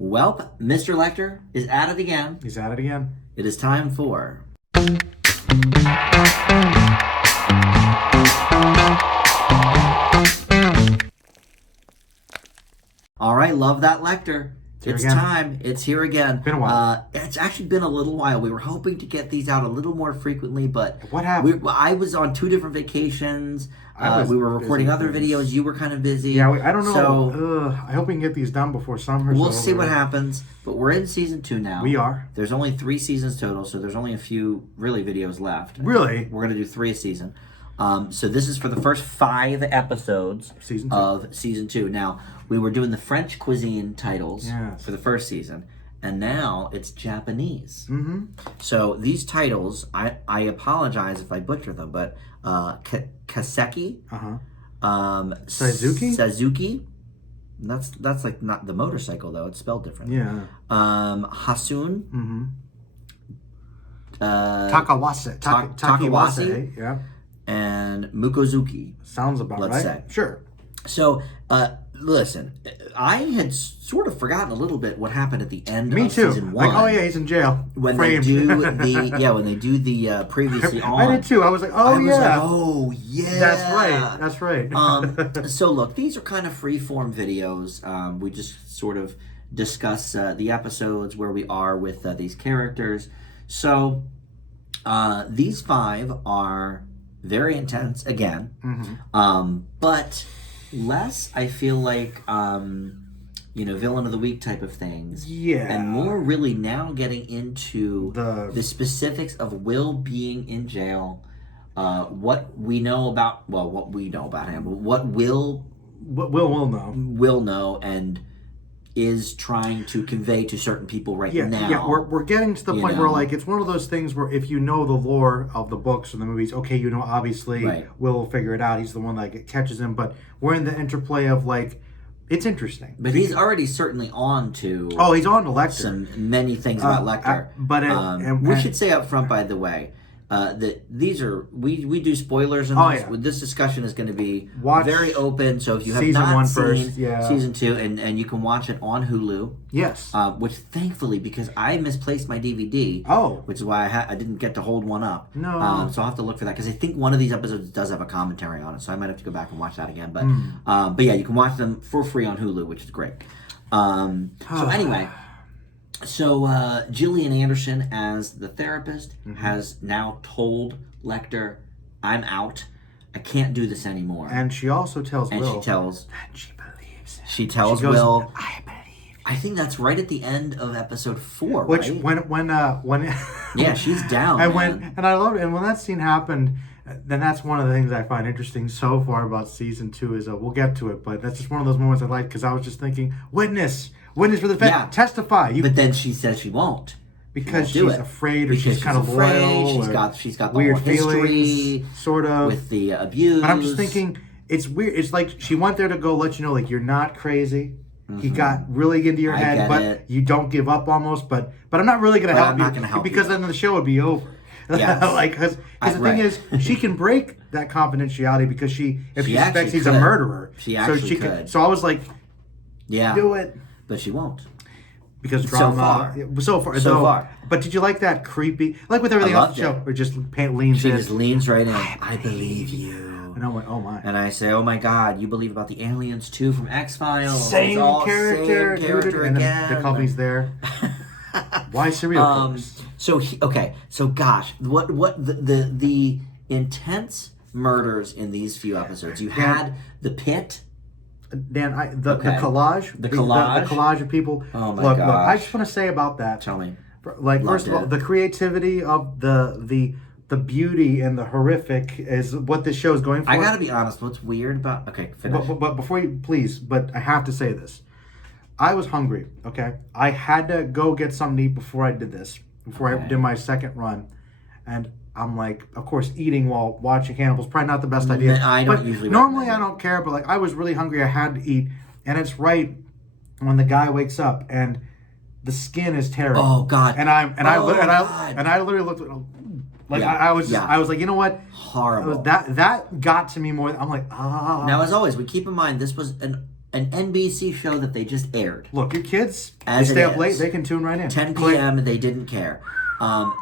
Welp, Mr. Lecter is at it again. He's at it again. It is time for... All right, love that Lecter. It's time. It's here again. Been a while. It's actually been a little while. We were hoping to get these out a little more frequently, but what happened? I was on 2 different vacations. We were recording other videos. You were kind of busy. Yeah, I don't know. So, I hope we can get these done before summer. We'll see what happens. But we're in season 2 now. We are. There's only 3 seasons total, so there's only a few really videos left. Really? We're going to do 3 a season. So this is for the first 5 episodes of season 2. Now, we were doing the French cuisine titles for the first season, and now it's Japanese. Mm-hmm. So these titles, I apologize if I butcher them, but Kaseki, Suzuki. That's like not the motorcycle though; it's spelled different. Yeah. Hasun. Mm-hmm. Takiwase. Yeah. And Mukozuki. Sounds about right. Let's say. Sure. So, listen, I had sort of forgotten a little bit what happened at the end Me of too. season 1. Like, oh yeah, he's in jail. When Framed. they do the previously on. I did too. I was like, oh yeah. Oh yeah. That's right. So look, these are kind of free-form videos. We just sort of discuss the episodes where we are with these characters. So these 5 are very intense again, but less, I feel like, villain of the week type of things. Yeah. And more really now getting into the specifics of Will being in jail, what we know about him, but what Will will know and is trying to convey to certain people now. Yeah, we're getting to the point where, like, it's one of those things where if you know the lore of the books and the movies, okay, obviously Will figure it out. He's the one that catches him. But we're in the interplay of, like, it's interesting. But he's already certainly on to... Oh, he's on to Lecter. Many things about Lecter. We should say up front, by the way, that these are... We do spoilers in this. Yeah. This discussion is going to be very open. So if you have not seen season 2, and you can watch it on Hulu. Yes. Which thankfully, because I misplaced my DVD. Oh. Which is why I didn't get to hold one up. No. So I'll have to look for that. Because I think one of these episodes does have a commentary on it. So I might have to go back and watch that again. But yeah, you can watch them for free on Hulu, which is great. So anyway... So Gillian Anderson, as the therapist, has now told Lecter, I'm out. I can't do this anymore. And she also tells Will. And she tells... And she believes him. She tells Will... I believe you. I think that's right at the end of episode 4, Which, right? when yeah, she's down, and I loved it. And when that scene happened... Then that's one of the things I find interesting so far about season 2 is we'll get to it, but that's just one of those moments I like because I was just thinking, witness for the defense, testify. But then she says she won't because she's afraid, or she's kind of loyal. She's got the weird whole history, sort of with the abuse. But I'm just thinking, it's weird. It's like she went there to go let you know, like, you're not crazy. He got really into your head, but you don't give up almost. But I'm not really going to help you because then the show would be over. Yes. Like, because the thing is, she can break that confidentiality because if she suspects he's a murderer. She actually could. So I was like, do it. But she won't. Because drama. So far. But did you like that creepy, like with everything else in the show, where just leans in? She just leans right in. I believe you. And I went, oh my. And I say, oh my God, you believe about the aliens too from X-Files. Same character again. And the company's there. Why serial killers? So gosh, what the intense murders in these few episodes. You had the pit. Dan, the collage, the collage of people. Oh my gosh! Look, I just want to say about that. Tell me. Like, first of all, the creativity of the beauty and the horrific is what this show is going for. I gotta be honest. What's weird about? Okay, finish. But before you, please. But I have to say this. I was hungry. Okay, I had to go get something to eat before I did this. Before I did my second run, and I'm like, of course, eating while watching Hannibal's probably not the best idea. I don't usually. Normally, I don't care, but like, I was really hungry. I had to eat, and it's right when the guy wakes up and the skin is tearing. Oh God! And I literally looked at. Like, I was like, you know what? Horrible. That got to me more. I'm like, ah. Now, as always, we keep in mind this was an an NBC show that they just aired. Look, your kids, they stay up late, they can tune right in. 10 p.m. They didn't care. And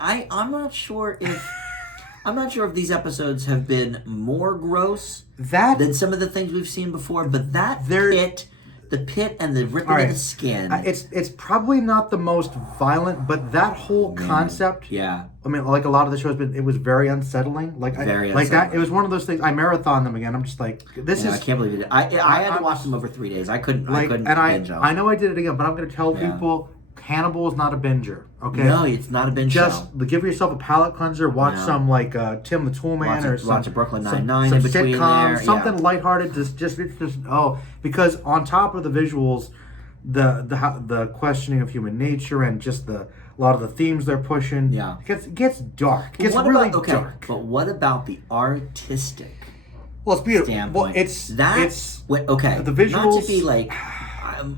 I'm not sure if these episodes have been more gross than some of the things we've seen before, but the pit and the ripping of the skin. It's probably not the most violent, but that whole concept. Yeah. I mean, like a lot of the shows, it was very unsettling. That. It was one of those things. I marathoned them again. I'm just like, this is. I can't believe it. I had to watch them over 3 days. I couldn't binge them. I know I did it again, but I'm going to tell people. Hannibal is not a binger, okay? No, it's not a binge show. Just give yourself a palate cleanser. Watch some Tim the Toolman or watch a Brooklyn Nine-Nine some in between sitcom, there. something lighthearted. Because on top of the visuals, the questioning of human nature and just a lot of the themes they're pushing. Yeah, it gets dark. It gets really dark. But what about the artistic? Well, it's beautiful. Standpoint? Well, the visuals. Not to be like.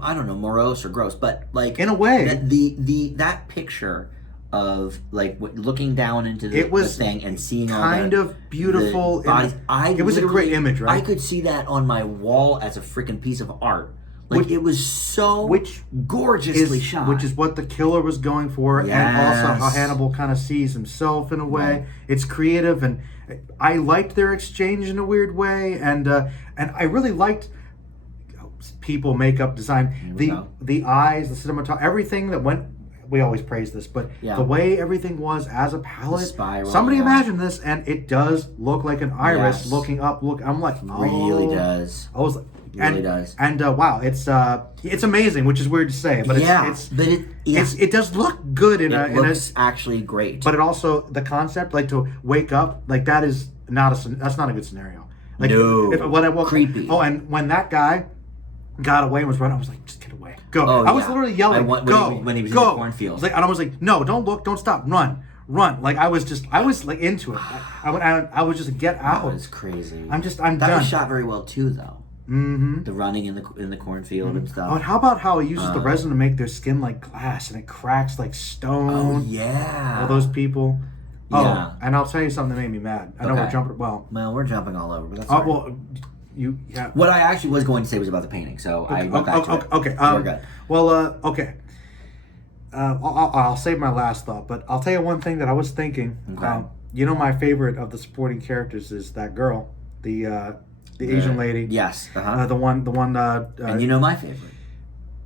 I don't know, morose or gross, but like in a way, that picture of like looking down into the thing and seeing kind of beautiful bodies. It was a great image, right? I could see that on my wall as a freaking piece of art. Like it was so gorgeously shot. Which is what the killer was going for, and also how Hannibal kind of sees himself in a way. Right. It's creative, and I liked their exchange in a weird way, and I really liked. People, makeup, design, the eyes, the cinematography, everything that went. We always praise this, but the way everything was as a palette. Somebody imagined this, and it does look like an iris looking up. I'm like, really does. I was like, really does. And wow, it's amazing, which is weird to say, but it does look good it looks actually great. But it also the concept, like to wake up, like that's not a good scenario. Like when I woke creepy. Oh, and when that guy got away and was running, I was like, just get away. Go. I was literally yelling, go. When he was in the cornfield. And I was like, no, don't look, don't stop, run. Like I was like into it. I was just get out. That was crazy. I'm done. That was shot very well too, though. Mm-hmm. The running in the cornfield and stuff. Oh, and how about how it uses the resin to make their skin like glass and it cracks like stone? Oh yeah. All those people. Yeah. Oh, and I'll tell you something that made me mad. I know we're jumping. Well, we're jumping all over, but that's all right. Well. What I actually was going to say was about the painting, so I went back to it. Okay. We're good. Well, okay. I'll save my last thought, but I'll tell you one thing that I was thinking. Okay. My favorite of the supporting characters is that girl, the Asian lady. Yes. The one. And my favorite.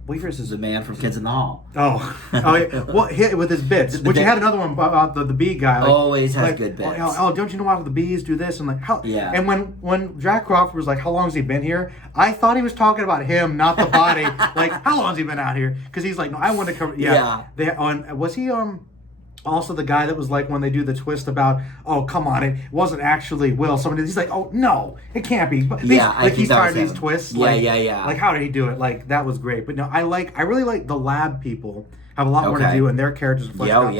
Weavers is the man from Kids in the Hall. Oh, yeah. Well, with his bits. Which he had another one about the bee guy. Like, always has good bits. Oh, don't you know how the bees do this? And like how? Yeah. And when Jack Crawford was like, "How long has he been here?" I thought he was talking about him, not the body. Like, how long has he been out here? Because he's like, "No, I want to come." Yeah. Was he also the guy that was like when they do the twist about, oh come on, it wasn't actually Will. Somebody, he's like, oh no, it can't be. But he's tired of these twists. Yeah. Like how did he do it? Like that was great. But no, I really like the lab people have a lot more to do, and their characters are fleshed out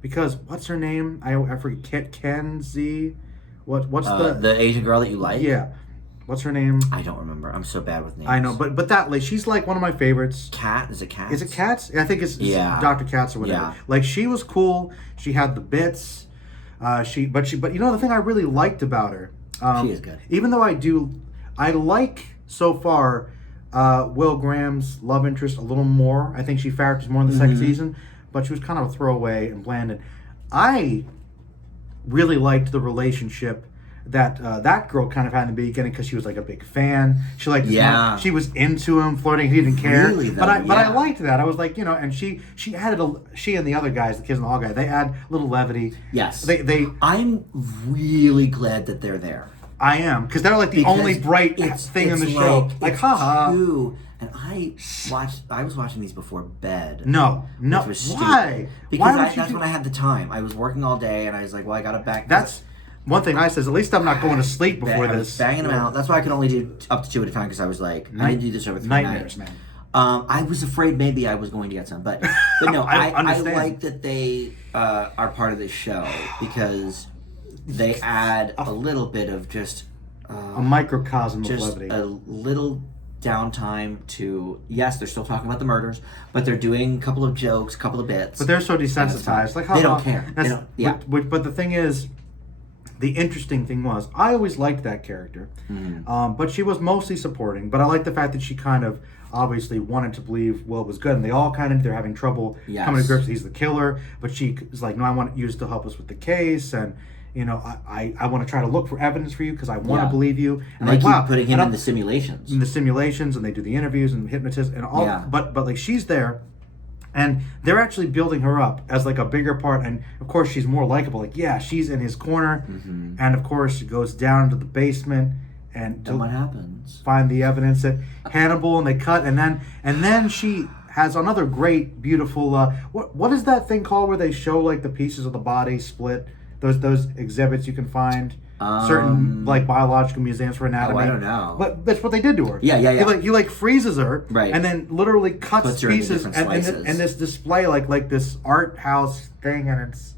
because what's her name? I forget. Kenzie. What's the Asian girl that you like? Yeah. What's her name? I don't remember. I'm so bad with names. I know, but that lady, she's like one of my favorites. Kat? Is it Kat? Is it Katz? I think it's Dr. Katz or whatever. Yeah. Like she was cool. She had the bits. But the thing I really liked about her. She is good. Even though I like so far Will Graham's love interest a little more. I think she factors more in the second season, but she was kind of a throwaway and bland. I really liked the relationship that girl kind of had in the beginning because she was like a big fan. She liked she was into him, flirting. He didn't care. Really, though, but I liked that. I was like, and she added she and the other guys, the Kids in the Hall guy, they add a little levity. Yes. I'm really glad that they're there. I am because they're like the only bright thing in the show. Like haha. And I was watching these before bed. No. Why? Because that's when I had the time. I was working all day, and I was like, well, I got to back. That's one thing I says. At least I'm not going to sleep before this. I was banging them out. That's why I could only do up to 2 at a time because I was like, I didn't do this over 3 nightmares, nights. Man. I was afraid maybe I was going to get some, but no, I like that they are part of this show because they add a little bit of just a microcosm of levity, a little downtime to they're still talking about the murders, but they're doing a couple of jokes, a couple of bits. But they're so desensitized, like they don't care. But the thing is, the interesting thing was, I always liked that character, but she was mostly supporting. But I like the fact that she kind of obviously wanted to believe Will was good, and they all kind of, they're having trouble coming to grips. He's the killer, but she is like, no, I want you to help us with the case, and you know, I want to try to look for evidence for you because I want to believe you. And they keep putting him in the simulations. In the simulations, and they do the interviews and hypnotists and all. Yeah. But like she's there, and they're actually building her up as like a bigger part. And of course, she's more likable. Like, yeah, she's in his corner, and of course, she goes down to the basement and what happens? Find the evidence at Hannibal, and they cut, and then she has another great, beautiful. What is that thing called where they show like the pieces of the body split? Those exhibits you can find certain like biological museums for anatomy. I don't know. But that's what they did to her. Yeah. He like freezes her, right, and then literally cuts pieces and this display like this art house thing, and it's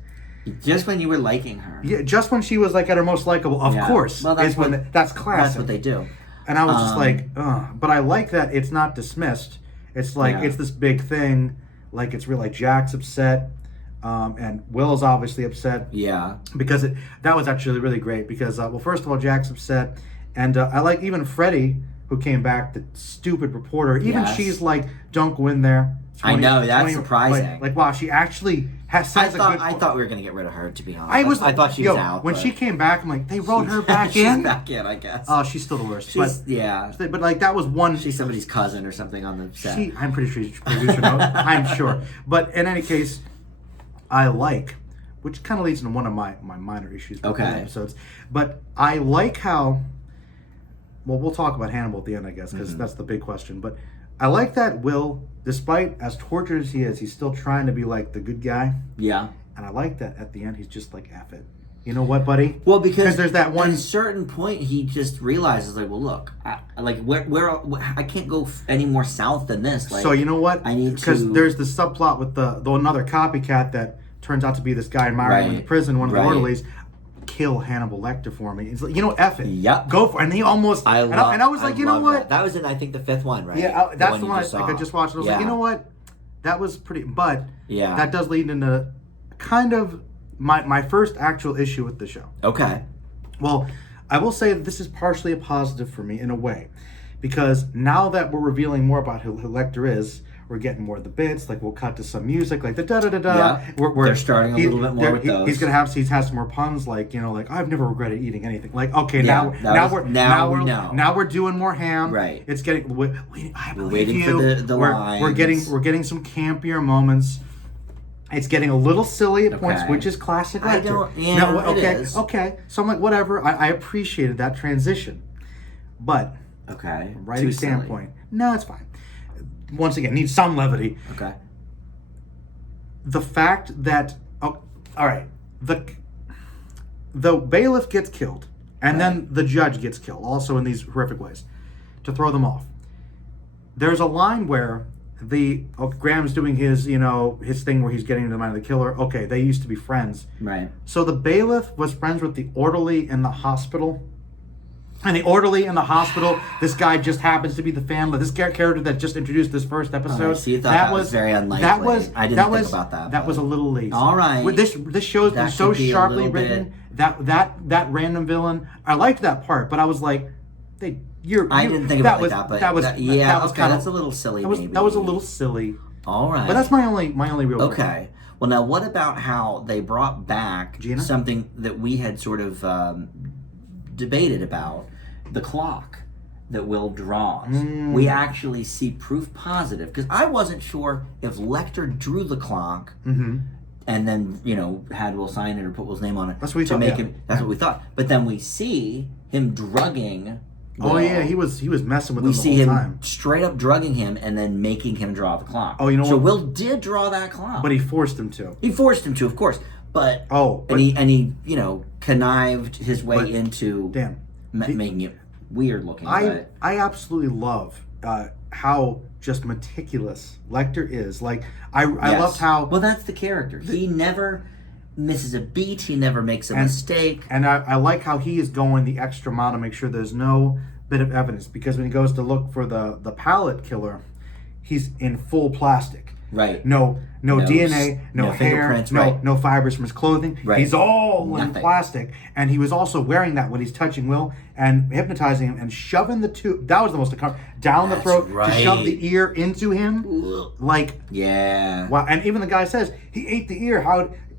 just when you were liking her. Yeah, just when she was like at her most likable. Of course, well, that's classic. That's what they do. And I was just like, ugh. But I like that it's not dismissed. It's like it's this big thing. Like it's real. Like Jack's upset. And Will's obviously upset. Yeah. Because that was actually really great. Because, well, first of all, Jack's upset. And I like even Freddie, who came back, the stupid reporter. Even she's like, don't go in there. I know, that's surprising. Like, wow, she actually says a good... I thought we were going to get rid of her, to be honest. I thought she was out. When she came back, I'm like, they wrote her back in? She's back in, I guess. Oh, she's still the worst. But like, that was one... She's somebody's cousin or something on the set. I'm pretty sure she's producer. I'm sure. But in any case... I like, which kind of leads into one of my minor issues with the episodes, but I like how, well, we'll talk about Hannibal at the end, I guess, because that's the big question, but I like that Will, despite as tortured as he is, he's still trying to be like the good guy. Yeah. And I like that at the end, he's just like, F it. You know what, buddy? Well, because there's that one... At a certain point, he just realizes, like, well, look, where I can't go any more south than this. Like, so you know what? I need to... Because there's the subplot with the another copycat that turns out to be this guy admiring him in prison, one of the orderlies. Kill Hannibal Lecter for me. It's like, you know, F it. Yep. Go for it. And he almost... I was like, you know what? That was in, I think, the fifth one, right? Yeah, that's the one I just watched. I was like, you know what? That was pretty... But that does lead into kind of... My first actual issue with the show. Okay. Well, I will say that this is partially a positive for me in a way. Because now that we're revealing more about who Lecter is, we're getting more of the bits. Like, we'll cut to some music, like the da-da-da-da. Yeah, they're starting a little bit more with those. He's has some more puns, like, you know, like, I've never regretted eating anything. Like, okay, now we're doing more ham. Right. It's getting... I believe waiting you. For the lines. We're getting some campier moments. It's getting a little silly at points, which is classic Lecter. It is. Okay. So I'm like, whatever. I appreciated that transition, but from writing standpoint, no, it's fine. Once again, needs some levity. Okay. The fact that all right, the bailiff gets killed, and then the judge gets killed, also in these horrific ways, to throw them off. There's a line where Graham's doing his thing where he's getting to the mind of the killer. Okay, they used to be friends. Right. So the bailiff was friends with the orderly in the hospital. And the orderly in the hospital, this guy just happens to be the family. This character that just introduced this first episode. So you thought that was very unlikely. I didn't think about that. That was a little lazy. All right. This show's been so sharply written. That random villain. I liked that part, but I was like, I didn't think about that, but that's a little silly. That was a little silly. All right, but that's my only real. Okay. Well, now what about how they brought back Gina? Something that we had sort of debated about, the clock that Will draws? We actually see proof positive, because I wasn't sure if Lecter drew the clock. And then, had Will sign it or put Will's name on it. That's what we thought. That's what we thought. But then we see him drugging Will. Oh yeah, he was messing with him the whole time. We see him straight up drugging him and then making him draw the clock. Oh, you know what? So Will did draw that clock. But he forced him to. He forced him to, of course. But he connived his way into making it weird looking. I absolutely love how just meticulous Lecter is. Like I loved how... Well, that's the character. He never misses a beat. He never makes a mistake. And I like how he is going the extra mile to make sure there's no bit of evidence. Because when he goes to look for the pallet killer, he's in full plastic. Right. No DNA, no hair, no fibers from his clothing. Right. He's all in plastic. And he was also wearing that when he's touching Will and hypnotizing him and shoving the tube. That was the most down the throat to shove the ear into him. Like, yeah. Wow. And even the guy says he ate the ear.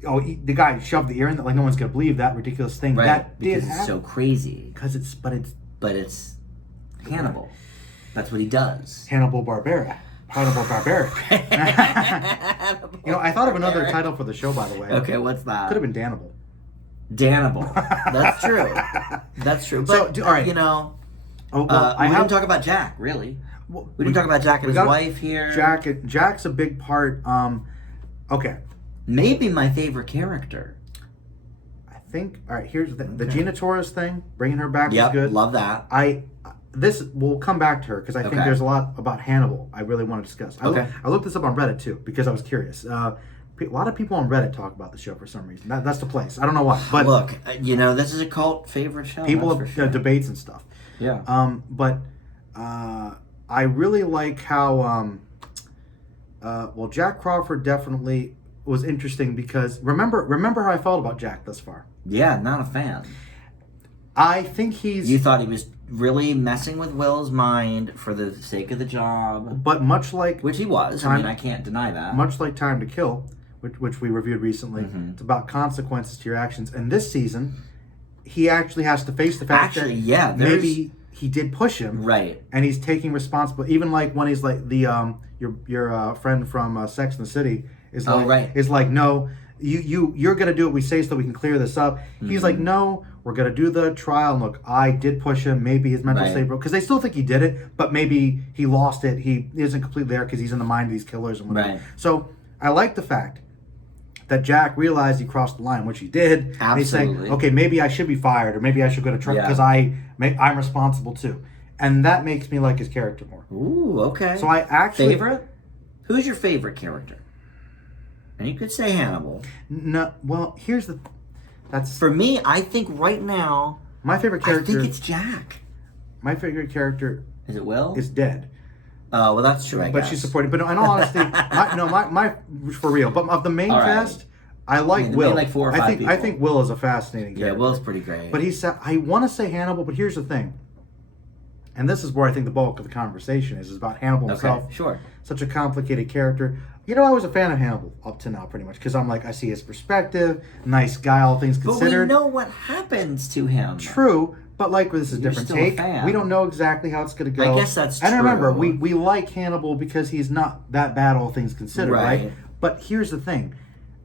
The guy shoved the ear in. Like, no one's gonna believe that ridiculous thing. Right. That because did it's happen. so crazy. But it's Hannibal. That's what he does. Hannibal Barbaric. You know, I thought of another title for the show, by the way. Okay, what's that? Could have been Dannibal. Dannibal. That's true. That's true. But, so, all right. You know, we didn't talk about Jack, really. We didn't talk about Jack and his wife here. Jack's a big part. Okay. Maybe my favorite character. I think, all right, here's the Gina Torres thing. Bringing her back was good. Love that. We'll come back to her because I think there's a lot about Hannibal I really want to discuss. I looked this up on Reddit too because I was curious. A lot of people on Reddit talk about the show for some reason. That's the place. I don't know why. But look, this is a cult favorite show. People have debates and stuff. Yeah. But I really like how Jack Crawford definitely was interesting because remember how I felt about Jack thus far. Yeah, not a fan. I think You thought he was really messing with Will's mind for the sake of the job. But much like... Which he was. I can't deny that. Much like Time to Kill, which we reviewed recently, it's about consequences to your actions. And this season, he actually has to face the fact that maybe he did push him. Right. And he's taking responsibility. Even like when he's like, your friend from Sex and the City is like, no... You're gonna do what we say so we can clear this up. He's like, no, we're gonna do the trial. And look, I did push him. Maybe his mental state broke because they still think he did it, but maybe he lost it. He isn't completely there because he's in the mind of these killers and whatever. Right. So I like the fact that Jack realized he crossed the line, which he did. Absolutely. And he's saying, okay, maybe I should be fired, or maybe I should go to trial because I'm responsible too. And that makes me like his character more. Ooh, okay. So I actually favorite. Who's your favorite character? And you could say Hannibal. No, well, that's for me. I think right now, my favorite character. I think it's Jack. My favorite character is it Will? Is dead. Oh, well, that's true. But she's supporting. But in all honesty, my for real. But of the main cast, I like Will. Like 4 or 5 people. I think Will is a fascinating character. Yeah, Will's pretty great. But I want to say Hannibal, but here's the thing. And this is where I think the bulk of the conversation is about Hannibal himself. Okay, sure. Such a complicated character. I was a fan of Hannibal up to now, pretty much, because I'm like, I see his perspective, nice guy, all things considered. But we know what happens to him. True, but this is a different take. We don't know exactly how it's going to go. I guess that's true. And remember, we like Hannibal because he's not that bad, all things considered, right? But here's the thing.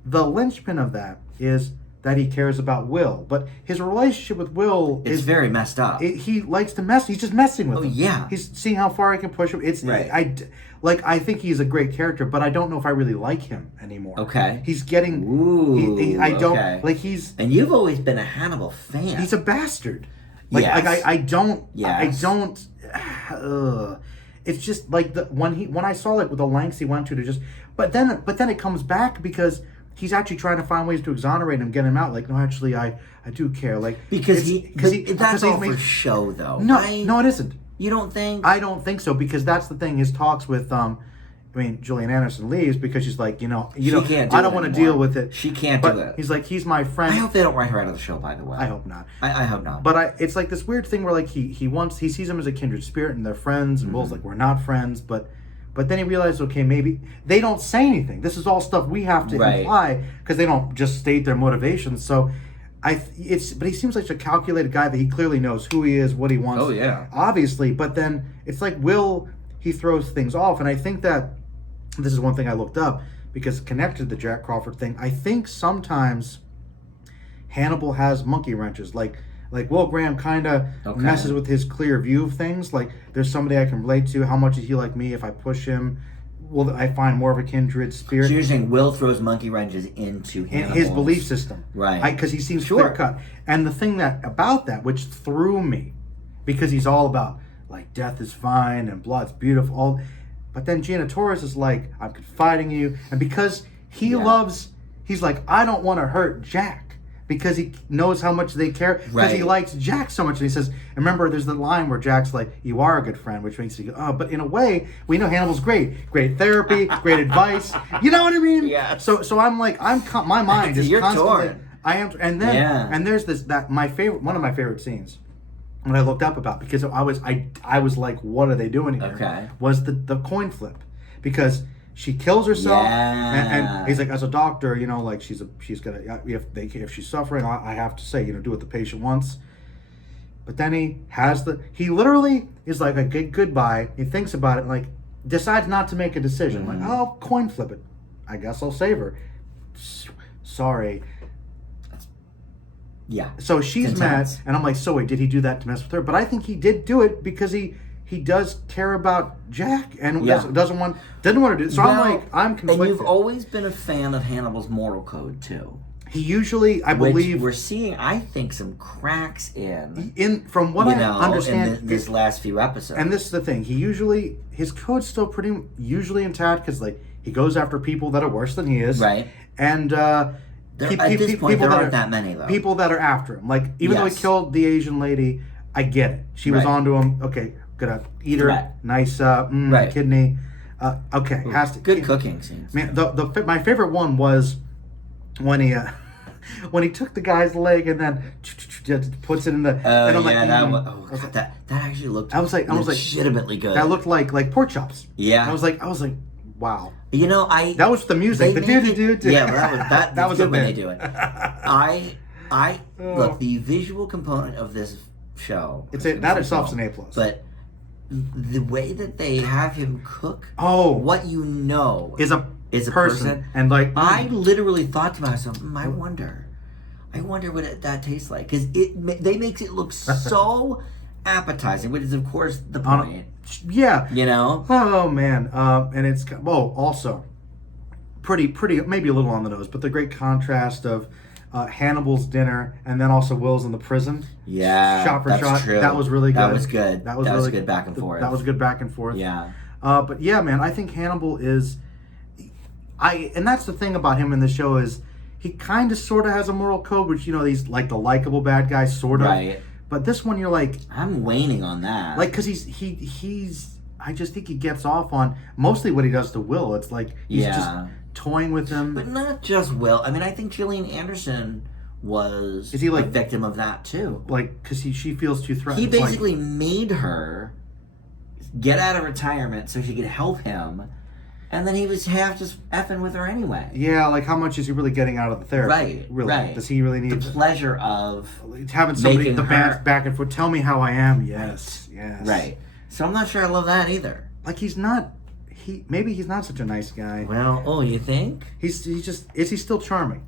The linchpin of that is that he cares about Will. But his relationship with Will is very messed up. He likes to mess. He's just messing with him. Oh, yeah. He's seeing how far he can push him. It's I think he's a great character, but I don't know if I really like him anymore. Okay. He's getting... Ooh, I don't... Okay. he's... And you've always been a Hannibal fan. He's a bastard. Yes. I don't... Yes. I don't... it's just when I saw with the lengths he went to just... But then it comes back because... He's actually trying to find ways to exonerate him, get him out. No, actually, I do care. Because that's all for show, though. No, it isn't. You don't think? I don't think so because that's the thing. His talks with, Gillian Anderson leaves because she's like, I don't want to deal with it. She can't do it. He's like, he's my friend. I hope they don't write her out of the show. By the way, I hope not. I hope not. But it's like this weird thing where he sees him as a kindred spirit and they're friends, and Will's like, we're not friends, but then he realized, okay, maybe they don't say anything. This is all stuff we have to imply because they don't just state their motivations. So, but he seems like a calculated guy that he clearly knows who he is, what he wants. Oh yeah, obviously. But then it's like Will, he throws things off, and I think that this is one thing I looked up because connected to the Jack Crawford thing. I think sometimes Hannibal has monkey wrenches, like Will Graham kind of messes with his clear view of things. There's somebody I can relate to. How much is he like me? If I push him, will I find more of a kindred spirit? So you're saying Will throws monkey wrenches into his belief system, right? Because he seems clear cut. And the thing about that, which threw me, because he's all about death is fine and blood's beautiful. But then Gina Torres is like, I'm confiding you, and because he loves, he's like, I don't want to hurt Jack. because he knows how much they care. Because he likes Jack so much. And he says, and remember, there's the line where Jack's like, you are a good friend, which makes you go, oh, but in a way, we know Hannibal's great. Great therapy, great advice. You know what I mean? Yeah. So I'm like, my mind is constantly... Torn. I am, and then, and there's one of my favorite scenes, when I looked up about, because I was like, what are they doing here? Okay. Was the coin flip. Because she kills herself, and he's like, as a doctor, you know, like she's gonna, if she's suffering, I have to say, you know, do what the patient wants. But then he literally is like, a goodbye. He thinks about it, and like decides not to make a decision. Like, I'll coin flip it. I guess I'll save her. Sorry. Yeah. So she's mad, and I'm like, so wait, did he do that to mess with her? But I think he did do it because he does care about Jack and didn't want to do it. So I'm conflicted. And you've always been a fan of Hannibal's moral code too. He usually, I believe, we're seeing, I think, some cracks from what I understand in this last few episodes. And this is the thing: his code's still pretty usually intact because like he goes after people that are worse than he is, right? And at this point, there aren't that many though. People that are after him, like even though he killed the Asian lady, I get it. She was onto him. Okay, gonna eat her. Nice kidney. Okay, has to good cooking scenes. Man, my favorite one was when he took the guy's leg and then puts it in the. And I'm that actually looked. I was like, legitimately good. That looked like pork chops. Yeah. I was like, wow. You know, that was the music. Yeah, that was good when they do it. Look, the visual component of this show. That itself's an A+. But the way that they have him cook, what you know is a person, and like I literally thought to myself, I wonder what that tastes like, because they makes it look so appetizing, which is of course the point. Yeah, you know. Oh man, and it's also pretty maybe a little on the nose, but the great contrast of Hannibal's dinner and then also Will's in the prison. Yeah, shot for shot. True. That was really good. That was good. That was really good back and forth. That was good back and forth. Yeah. But yeah, man, I think Hannibal is. And that's the thing about him in the show is he kind of sort of has a moral code, which, you know, he's like the likable bad guy, sort of. Right. But this one, you're like, I'm waning on that. Like, because he's. I just think he gets off on mostly what he does to Will. It's like he's just toying with him. But not just Will. I mean, I think Gillian Anderson was a victim of that too. Like, because she feels too threatened. He basically made her get out of retirement so she could help him. And then he was half just effing with her anyway. Yeah, like how much is he really getting out of the therapy? Right, really. Right. Does he really need the pleasure of having somebody the back and forth? Tell me how I am. Yes. Right. So I'm not sure I love that either. Like maybe he's not such a nice guy. Well, you think? Is he still charming?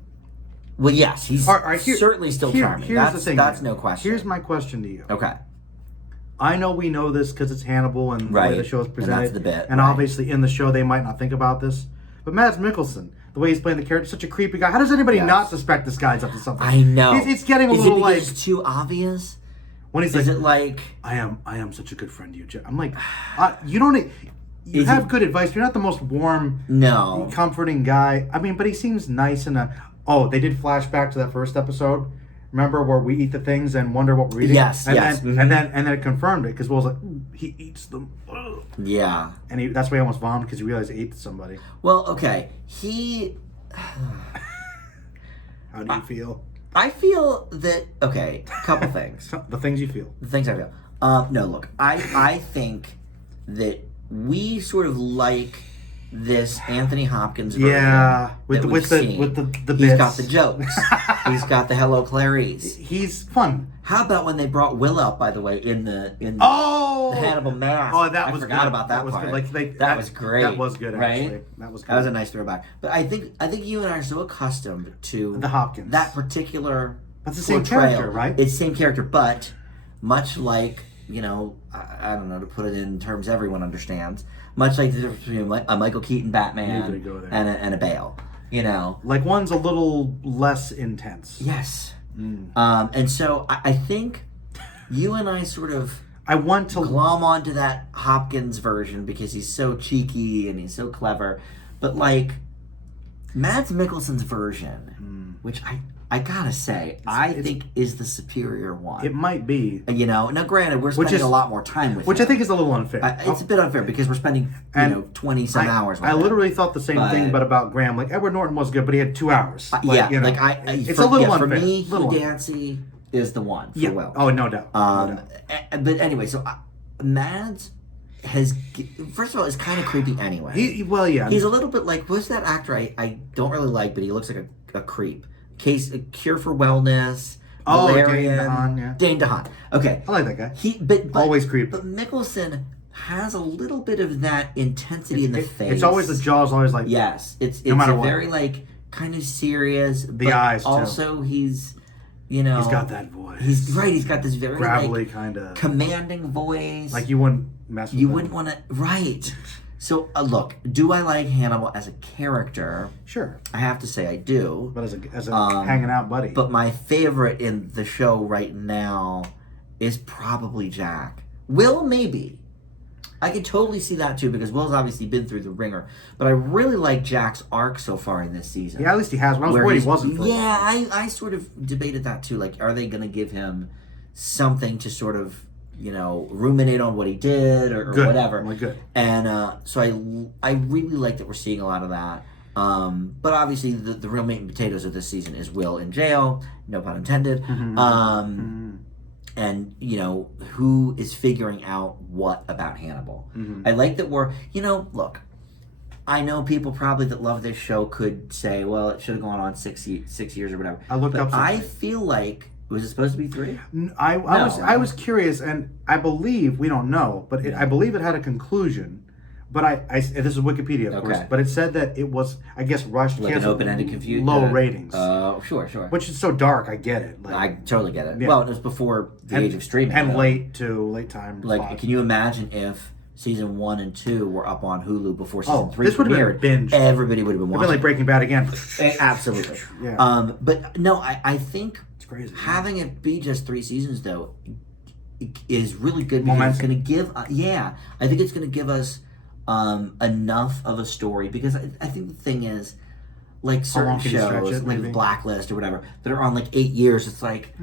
Well, yes, he's certainly still charming. Here's the thing. That's no question. Here's my question to you. Okay. I know we know this because it's Hannibal and the way the show is presented. And that's the bit. And obviously in the show they might not think about this. But Mads Mikkelsen, the way he's playing the character, such a creepy guy. How does anybody not suspect this guy's up to something? I know. It's getting a little like... Is it too obvious? When he's is it like... I am such a good friend to you, Jeff. I'm like, you don't... You have good advice. You're not the most warm, comforting guy. I mean, but he seems nice and... they did flashback to that first episode. Remember where we eat the things and wonder what we're eating? Yes, and yes. Then, and then it confirmed it because Will's like, he eats them. Ugh. Yeah. And that's why he almost vomited because he realized he ate somebody. Well, okay. How do you feel? I feel that, a couple things. The things you feel. The things I feel. No, look, I think that we sort of like this Anthony Hopkins version. Yeah, with the bits. He's got the jokes. He's got the Hello Clarice. He's fun. How about when they brought Will up, by the way, in the Hannibal mask? Oh, that was I forgot good. about that was part. Good. That was great. That was good, actually. Right? That was good. That was a nice throwback. But I think you and I are so accustomed to the Hopkins. That particular That's the same character, right? It's the same character, but much like, you know, I don't know, to put it in terms everyone understands, much like the difference between a Michael Keaton Batman and a Bale, you know. Like one's a little less intense. Yes. And so I think you and I sort of want to glom onto that Hopkins version because he's so cheeky and he's so clever. But like Mads Mikkelsen's version, which I gotta say, I think is the superior one. It might be. Now granted, we're spending a lot more time with which him. I think is a little unfair. It's a bit unfair because we're spending 20-some hours with I him. literally thought the same thing, but about Graham. Like, Edward Norton was good, but he had 2 hours. It's a little unfair. For me, Hugh Dancy is the one for Will. Oh, no doubt. But anyway, so Mads first of all, is kind of creepy anyway. He's a little bit like, who's that actor I don't really like, but he looks like a creep. Cure for Wellness. Valerian, Dane DeHaan. Okay, I like that guy. But always creepy. But Mikkelsen has a little bit of that intensity in the face. It's always the jaw's always like it's no matter what. Very like kind of serious. The eyes too. Also, he's he's got that voice. He's got this very gravelly kind of commanding voice. Like you wouldn't mess with. You wouldn't want to. Right. So, look, do I like Hannibal as a character? Sure. I have to say I do. But as a hanging out buddy. But my favorite in the show right now is probably Jack. Will, maybe. I could totally see that, too, because Will's obviously been through the ringer. But I really like Jack's arc so far in this season. Yeah, at least he has. When I was worried he wasn't. I sort of debated that, too. Like, are they going to give him something to sort of ruminate on what he did or whatever. Good. And so I really like that we're seeing a lot of that. But obviously the real meat and potatoes of this season is Will in jail, no pun intended. And who is figuring out what about Hannibal. I like that we're look, I know people probably that love this show could say, well, it should have gone on 6 years or whatever. I feel like, was it supposed to be 3? I was curious, and I believe, we don't know, but I believe it had a conclusion. But this is Wikipedia, of course. But it said that it was, I guess, rushed, like an open-ended confusion. Low ratings. Sure. Which is so dark. I get it. I totally get it. Yeah. Well, it was before the age of streaming, and late time. Like, can you imagine if season 1 and 2 were up on Hulu before season 3 this would have been a binge. Everybody would have been watching. It'd been like Breaking Bad again. Absolutely. Yeah. But no, I think it's crazy. Having it be just 3 seasons though is really good because it's going to give. I think it's going to give us enough of a story, because I think the thing is, like certain shows like Blacklist or whatever that are on like 8 years, it's like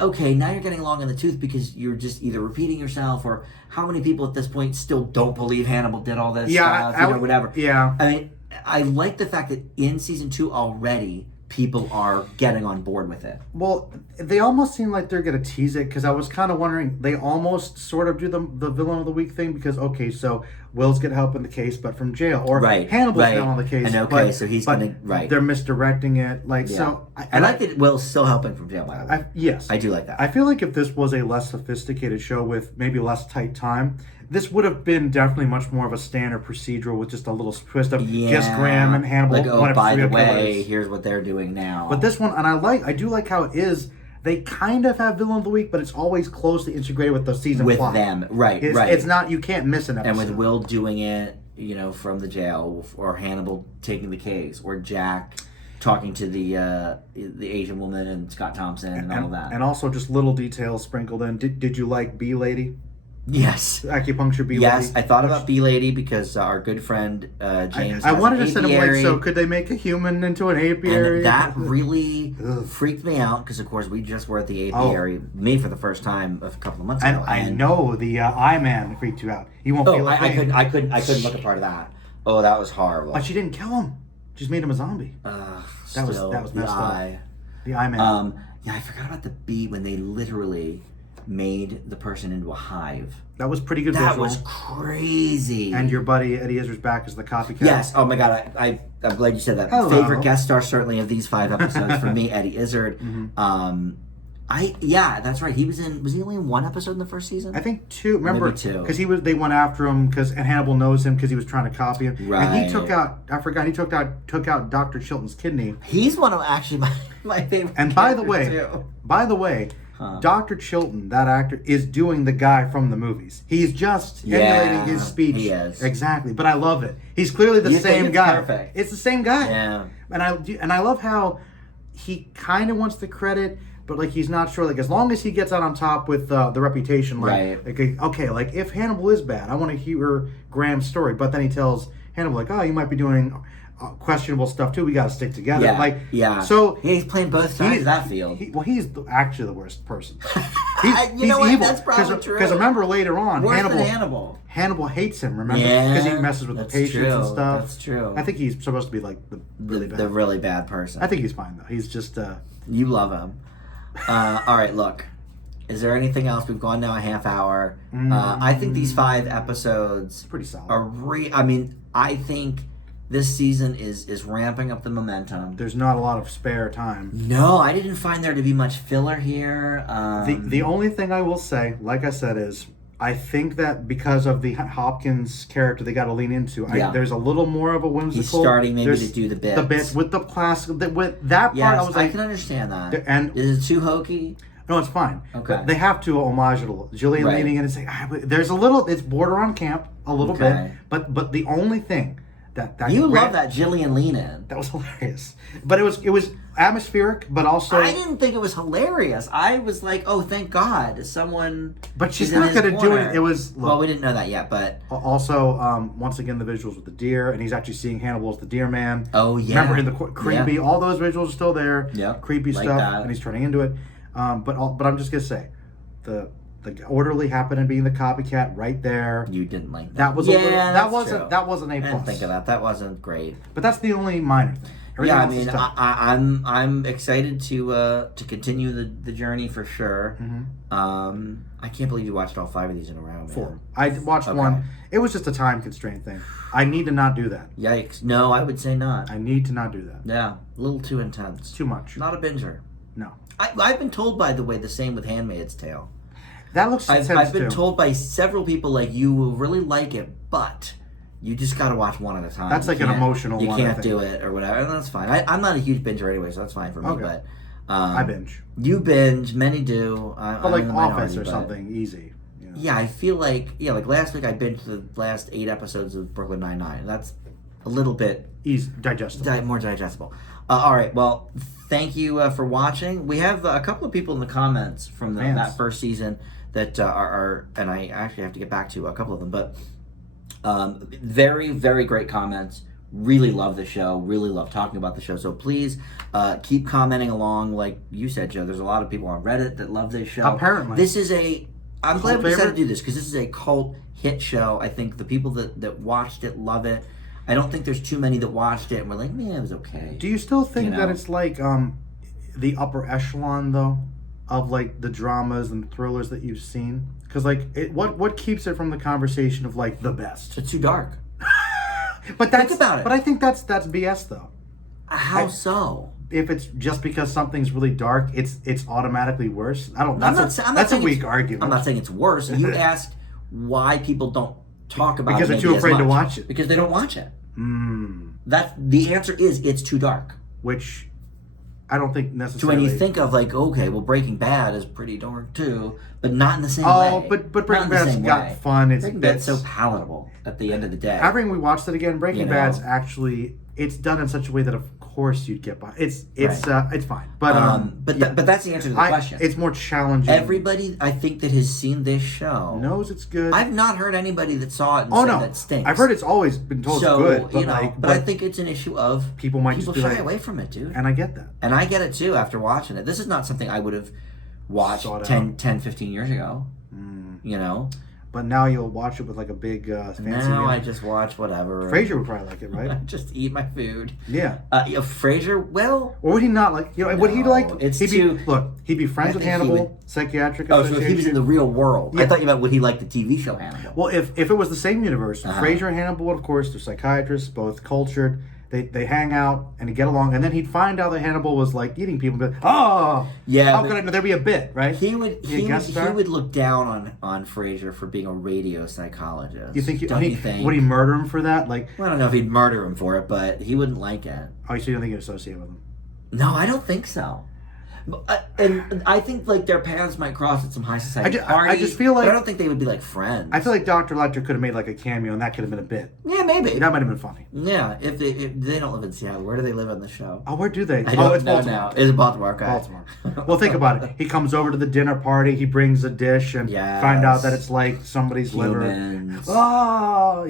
okay, now you're getting long in the tooth because you're just either repeating yourself, or how many people at this point still don't believe Hannibal did all this stuff, whatever. I mean, I like the fact that in season 2 already people are getting on board with it. Well, they almost seem like they're going to tease it, because I was kind of wondering, they almost sort of do the villain of the week thing, because, okay, so Will's get help in the case, but from jail. Or Hannibal's now on the case. And so he's going to, they're misdirecting it. Like, so. I like that Will's still helping from jail, by the way. Yes. I do like that. I feel like if this was a less sophisticated show with maybe less tight time, this would have been definitely much more of a standard procedural with just a little twist of just Graham and Hannibal. Like, by the way, here's what they're doing now. But this one, and I do like how it is, they kind of have villain of the week, but it's always closely integrated with the season plot. With them, right. It's not, you can't miss an episode. And with Will doing it, from the jail, or Hannibal taking the case, or Jack talking to the Asian woman and Scott Thompson and all of that. And also just little details sprinkled in. Did you like Bee Lady? Yes. Acupuncture Bee Lady. Yes, I thought about Bee Lady because our good friend James. I wanted to send him like, so could they make a human into an apiary? And that really freaked me out, because of course we just were at the apiary, me for the first time a couple of months ago. I know the eye man freaked you out. He won't feel pain. I couldn't look at part of that. Oh, that was horrible. But she didn't kill him. She just made him a zombie. That was messed up. The eye man. I forgot about the bee when they literally made the person into a hive. That was pretty good. That was crazy. And your buddy Eddie Izzard's back as the copycat. Yes. Oh my God. I'm glad you said that. Hello. Favorite guest star certainly of these 5 episodes for me, Eddie Izzard. That's right. Was he only in 1 episode in the first season? I think 2. Remember, maybe 2. Because they went after him, and Hannibal knows him because he was trying to copy him. Right. And he took out Dr. Chilton's kidney. He's one of actually my favorite. And by the way, Dr. Chilton, that actor, is doing the guy from the movies. He's just emulating his speech. He is. Exactly. But I love it. He's clearly the same guy. Perfect. It's the same guy. Yeah. And I love how he kind of wants the credit, but like he's not sure. Like, as long as he gets out on top with the reputation, like, okay, like if Hannibal is bad, I want to hear Graham's story. But then he tells Hannibal, like, oh, you might be doing questionable stuff too. We got to stick together. So he's playing both sides of that field. He's actually the worst person. He's what? evil. That's probably true. Because remember later on, Worse than Hannibal. Hannibal hates him. Remember, because he messes with the patients and stuff. That's true. I think he's supposed to be like the really bad person. I think he's fine though. He's just. You love him. All right, look. Is there anything else? We've gone now a half hour. I think these 5 episodes pretty solid. I think this season is ramping up the momentum. There's not a lot of spare time. No, I didn't find there to be much filler here. The only thing I will say, like I said, is I think that because of the Hopkins character they got to lean into, there's a little more of a whimsical. He's starting maybe to do the bits. The bit with the classical, with that part, I was like, I can understand that. And is it too hokey? No, it's fine. Okay. They have to homage it a little. Jillian leaning in and saying, there's a little, it's border on camp a little bit, but the only thing that you love that Jillian lean in. That was hilarious. But it was atmospheric, but also I didn't think it was hilarious. I was like, oh, thank God, someone. But she's not going to do it. It was well, we didn't know that yet, but also once again the visuals with the deer, and he's actually seeing Hannibal as the deer man. Oh yeah. Remember in the creepy, all those visuals are still there. Yeah. Creepy like stuff, that. And he's turning into it. But I'm just gonna say, the orderly happened and being the copycat right there. You didn't like that. That was that wasn't a plus. I didn't think of that. That wasn't great. But that's the only minor thing. Everything I'm excited to continue the journey for sure. Mm-hmm. I can't believe you watched all 5 of these in a row. Man. 4. I watched one. It was just a time constraint thing. I need to not do that. Yikes! No, I would say not. I need to not do that. Yeah, a little too intense. Too much. Not a binger. No. I've been told, by the way, the same with Handmaid's Tale. That looks intense I've been told by several people, like, you will really like it, but you just got to watch one at a time. That's like an emotional one. You can't do it or whatever, and that's fine. I'm not a huge binger anyway, so that's fine for me. Okay. But I binge. You binge. Many do. But like Office or something easy. You know? Yeah, I feel like like last week I binged the last 8 episodes of Brooklyn Nine-Nine. That's a little bit easy, digestible. More digestible. All right. Well, thank you for watching. We have a couple of people in the comments from that first season that are, and I actually have to get back to a couple of them, but very, very great comments. Really love the show. Really love talking about the show. So please keep commenting along. Like you said, Joe, there's a lot of people on Reddit that love this show. Apparently. This is I'm glad we decided to do this because this is a cult hit show. I think the people that watched it love it. I don't think there's too many that watched it and were like, man, it was okay. Do you still think that it's like the upper echelon, though, of like the dramas and thrillers that you've seen? Because like, what keeps it from the conversation of like the best? It's too dark. But think about it. But I think that's BS, though. How so? If it's just because something's really dark, it's automatically worse. I don't. That's a weak argument. I'm not saying it's worse. You asked why people don't talk about it because they're too afraid to watch it. Because they don't watch it. That's the answer. Is it's too dark. Which I don't think necessarily. So when you think of like, okay, well, Breaking Bad is pretty dark too, but not in the same way. Oh, but Breaking Bad's got fun. Breaking Bad's so palatable at the end of the day. After we watched it again, Breaking Bad's actually it's done in such a way that of course you'd get by. It's fine. But that's the answer to the question. It's more challenging. Everybody I think that has seen this show knows it's good. I've not heard anybody that saw it and said that stinks. I've heard it's always been told it's good. But I think it's an issue of people shy away from it, dude. And I get that. And I get it too after watching it. This is not something I would have watched 10, 15 years ago. You know? But now you'll watch it with like a big fancy meal. I just watch whatever. Frasier would probably like it, right? Just eat my food. Yeah. Frasier, well... Or would he not like... would he like... He'd be friends with Hannibal, psychiatric association. So if he was in the real world. Yeah. I thought you meant would he like the TV show Hannibal? Well, if it was the same universe, Frasier and Hannibal, of course, they're psychiatrists, both cultured. They hang out and get along, and then he'd find out that Hannibal was like eating people. And be like, how could I know? There'd be a bit, right? He would look down on Frasier for being a radio psychologist. You think? Would he murder him for that? Like, well, I don't know if he'd murder him for it, but he wouldn't like it. Oh, so you don't think he'd associate with him? No, I don't think so. And I think like their paths might cross at some high society party. I just feel like but I don't think they would be like friends. I feel like Dr. Lecter could have made like a cameo, and that could have been a bit. Yeah, maybe that might have been funny. Yeah, if they don't live in Seattle, where do they live on the show? Oh, where do they? It's Baltimore. Now. Is it Baltimore? Okay. Baltimore. Well, think about it. He comes over to the dinner party. He brings a dish, and find out that it's like somebody's liver. Humans. Oh,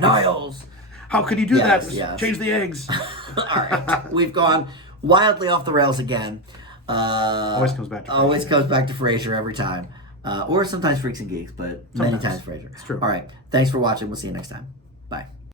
Niles. How could you do that? Yes. Change the eggs. All right. We've gone wildly off the rails again. Always comes back to Frasier. Always comes back to Frasier every time. Or sometimes Freaks and Geeks, but many times Frasier. It's true. All right. Thanks for watching. We'll see you next time. Bye.